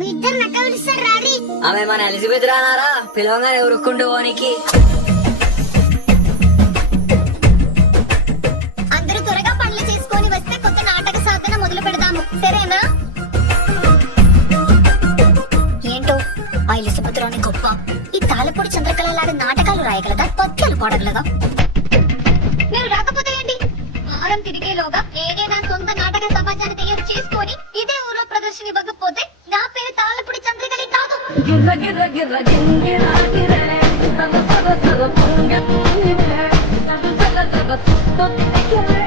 మీ ఇద్దరు నక్క పిలుస్తారు రారి. ఆమె మన ఎలిజబెత్ రానారా పిలవంగానే ఉరుక్కుంటూ పోనీకి. అందరూ త్వరగా పనులు చేసుకొని వస్తే కొత్త నాటక సాధన మొదలు పెడదాము, సరేనా? ఏంటో ఆ ఎలిజబెత్ రాణి గొప్ప. ఈ తాళపూడి చంద్రకళ లాగా నాటకాలు రాయగలదా, పద్యాలు పాడగలదా? మీరు రాకపోతే ఏంటి, వారం తిరిగేలోగా ఏదైనా సొంత నాటక సమాజాన్ని తయారు చేసుకొని ఇదే ఊరో ప్రదర్శన ఇవ్వకపోతే నా పేరు తాళపూడి చంద్రకళ కాదు. గిర్ర గిర్ర గిర్ర గింగిర గిరే తగ తగ తగ పుంగ గిరే తగ తగ తగ తొత్తి గిరే